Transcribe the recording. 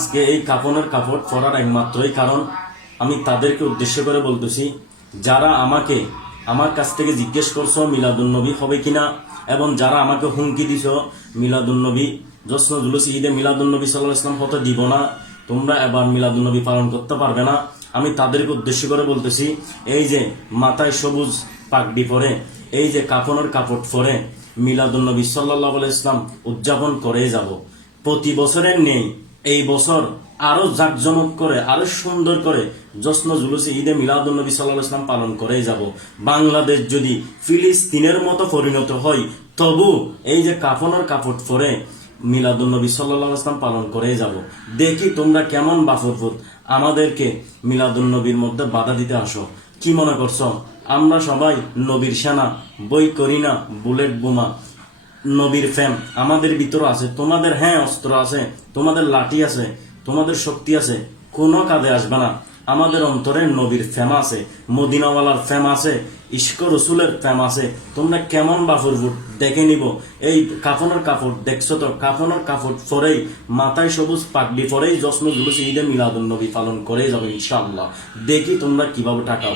আজকে এই কাপনের কাপড় পরার একমাত্রই কারণ আমি তাদেরকে উদ্দেশ্য করে বলতেছি, যারা আমাকে আমার কাছ থেকে জিজ্ঞেস করছ মিলাদুন্নবী হবে কিনা এবং যারা আমাকে হুমকি দিছ মিলাদুন্নবী জশ্ন জুলুস ঈদে মিলাদুন্নবী সাল্লাহ ইসলাম হতে দিব না, তোমরা এবার মিলাদুন্নবী পালন করতে পারবে না। আমি তাদেরকে উদ্দেশ্য করে বলতেছি, এই যে মাথায় সবুজ পাগড়ি পরে এই যে কাপনের কাপড় পরে মিলাদুন্নবী সাল্লাহ ইসলাম উদযাপন করে যাব। প্রতি বছরের নেই এই বছর আরও জাকজমক করে, আরও সুন্দর করে জশ্ন জুলুসে ঈদে মিলাদুন্নবী সাল্লাহ ইসলাম পালন করে যাব। বাংলাদেশ যদি ফিলিস্তিনের মতো পরিণত হয়, তবু এই যে কাফনের কাপড় পরে মিলাদুন্নবী সাল্লাহ ইসলাম পালন করে যাব। দেখি তোমরা কেমন বাফরফুত আমাদেরকে মিলাদুন্নবীর মধ্যে বাধা দিতে আসো। কি মনে করছ? আমরা সবাই নবীর সেনা, বই করি না, বুলেট বোমা। নবীর ফ্যাম। আমাদের ভিতর আছে, তোমাদের হ্যাঁ অস্ত্র আছে, তোমাদের লাঠি আছে, তোমাদের শক্তি আছে, কোনো কাজে আসবে না। আমাদের অন্তরে নবীর ফ্যাম আছে, মদিনাওয়ালার ফ্যাম আছে ইস্ক রসুলের ফ্যাম আছে। তোমরা কেমন বাফর বুট দেখে নিব। এই কাফনের কাপড় দেখছ তো? কাফনের কাপড় পরেই মাথায় সবুজ পাগড়ি পরেই জশ্ন জুলুস ঈদে মিলাদুল নবী পালন করে যাবে ইনশাআল্লাহ। দেখি তোমরা কীভাবে টাকাও।